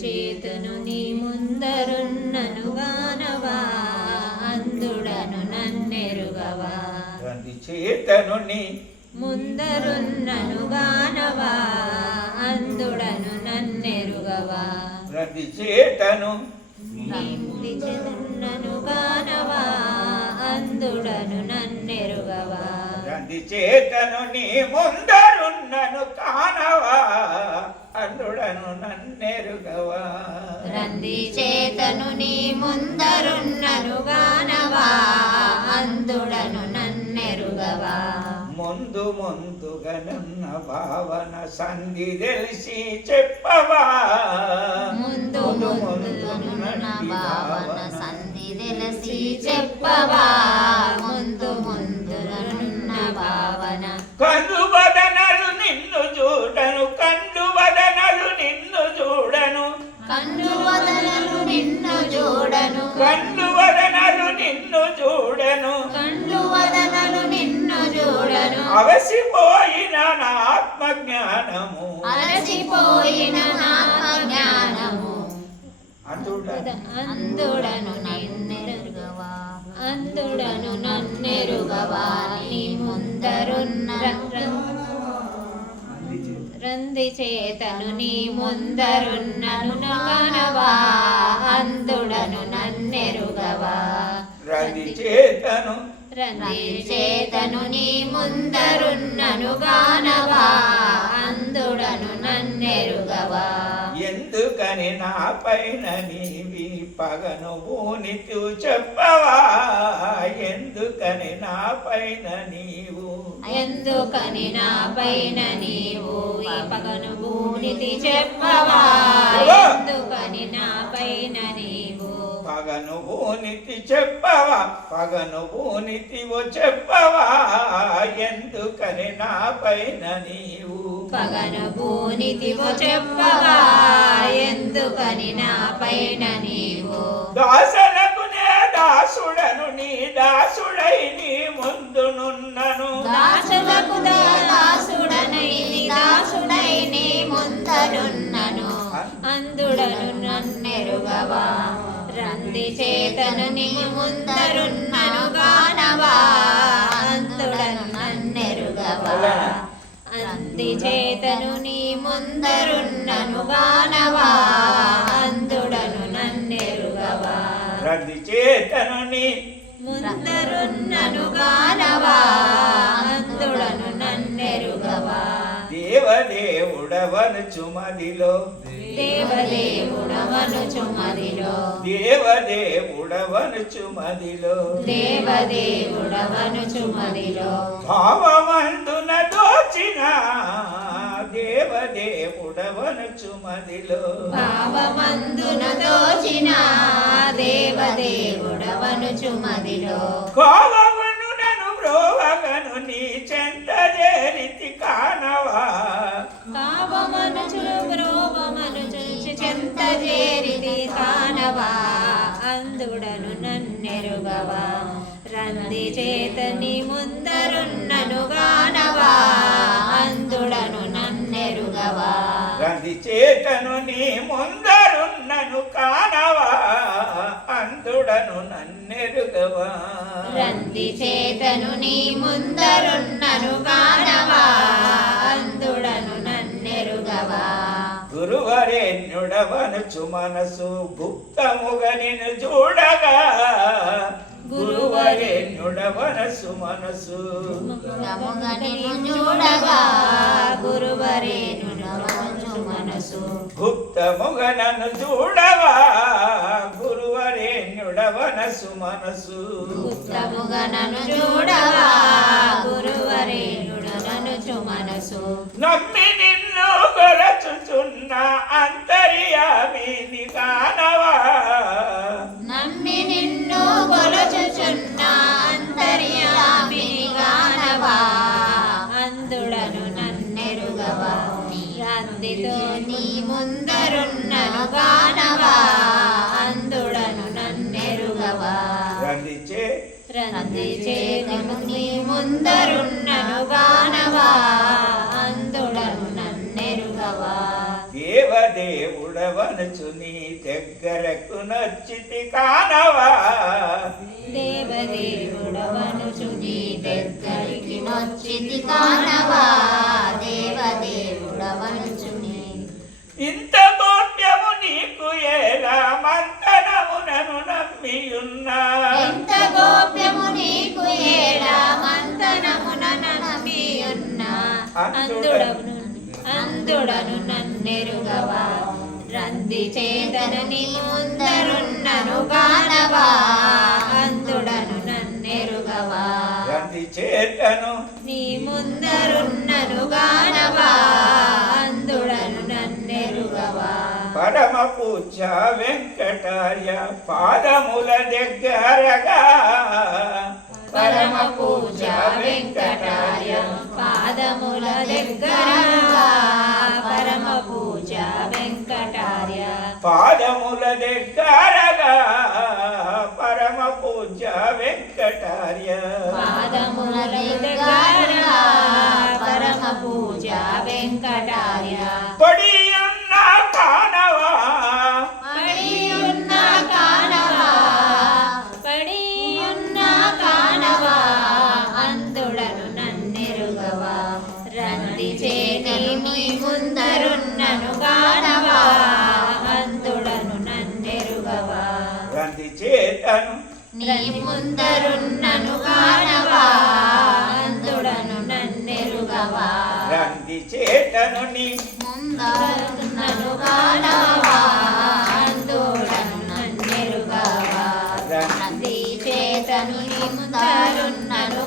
చేతును నీ ముందరున్నను గానవా అందుడను నన్నెరుగవా? చేతను నీ ముందరున్నను గానవా అందుడను నన్నెరుగవా? రంది చేతను నింది చెదున్నను గానవా అందుడను నన్నెరుగవా? రంది చేతను నీ ముందరున్నను నన్న భావన సంధి తెలిసి చెప్పవా? ముందు భావన సంధి తెలిసి చెప్పవా? ముందు ముందునున్న భావన. కన్ను వదనలు నిన్ను చూడను కన్ను వదనలు నిన్ను చూడను. కన్ను వదనలు నిన్ను చూడను. కన్ను వదనలు నిన్ను చూడను. కన్ను వదనలు నిన్ను చూడను. నా అలసిపోయిన జ్ఞానము. అందుడ అందుడను నన్నెరుగవా. అందుడను నన్నెరుగవా. నీ ముందరున్న రంది చేతను నీ ముందరున్నను నానవా అందుడను నన్నెరుగవా. రది చేతను చేతను నీ ముందరున్నను గానవా అందుడను నన్నెరుగవా. ఎందుకని నా పైన నీవి పగను ఊనితూ చెప్పవా? ఎందుకని నా పైన నీవు? ఎందుకని నా పైన నీవు పగను భూనితి చెప్పవా? పగను ఊనితి చెప్పవా పగను ఊనితివో చెప్పవా ఎందుకని నా పైన నీవు? పగను భూనితివో చెప్పవా ఎందుకని నా పైన నీవు? దాసలకు నే దాసుడను నీ దాసుడై నీ ముందునున్నను దాసులకు దాసుడనై చేతను నీ ముందరున్నను గానవా? అందుడను నన్నెరుగవా అంది చేతను నీ ముందరున్నను గానవా? అందుడను నన్నెరుగవా? రది చేతను నీ ముందరున్నను గానవా? అందుడను నన్నెరుగవా? దేవదేవుడవను చుమదిలో దేవదేవుడవను చుమదిలో. దేవదేవుడవను చుమదిలో. దేవదేవుడవను చుమదిలో. భావమందున దోచిన దేవదేవుడవను చుమదిలో. భావమందున దోచిన దేవదేవుడవను చుమదిలో. కోవమును బ్రోవగను నీ చెంత చేరితి కానవా? కావమనుచు బ్రోవమనుచు చెంత చేరిది కానవా? అందుడను నన్నెరుగవా? రంది చేతని ముందరున్నను గానవా? అందుడను నన్నెరుగవా? రది చేతను నీ ముందరున్నను కానవా? అందుడను నన్నెరుగవా? రంది చేతను నీ ముందరున్నను గానవా అందుడను నన్నెరుగవా? గురువరేణ్యుడవనుచు మనసు గుప్తముగా నిన్ను చూడగా. గురువరేణ్యుడవనసు మనసు చూడగా. గురువరేను నవచు మనసు. గుప్తముగా నన్ను చూడవా గురువరేణ్యుడవనసు మనసు నన్ను మనసు నమ్మి నిన్ను కొరచుచున్న అంతర్యామిని కానవా నమ్మి నిన్ను కొలచుచున్న అంతర్యామిని గానవా అందుడను నన్నెరుగవా? రందితో నీ ముందరున్నను రంది చేతను నీ ముందరున్నను గానవా అందుడను నన్నెరుగవా. దేవదేవుడవ అనుచు నీ దగ్గరకు నచ్చితి కానవా. దేవదేవుడవనుచు నీ దగ్గరికి నొచ్చితి కానవా. దేవదేవుడవనుచు నీ ఇంత గోప్యము నీకు ఎలా మంతనమునను నమ్మియున్నా? చేతను నీ ముందరున్నను గానవా అందుడను నన్నెరుగవా. రంది చేతను నీ ముందరున్నను గానవా అందుడను నన్నెరుగవా. పరమ పూజ వెంకటార్య పాదముల దగ్గరగా. పరమ పూజ వెంకటార్య పాదముల దగ్గర పాదముల దగ్గరగా పరమ పూజ వెంకటార్య. పాదముల దగ్గర పరమ పూజ వెంకటార్య. పడియున్న కానవా? పడియున్న కానవా? పడియున్న కానవా? అందుడను నన్నెరుగవా? రంది చేతి మీ ముందరున్నను గానవా వెడతాను నీ ముందరున్నను కానవా? అందుడను నన్నెరుగవా? రంది చేటను నీ ముందరున్నను కానవా? అందుడను నన్నెరుగవా? రంది చేటను నీ ముందరున్నను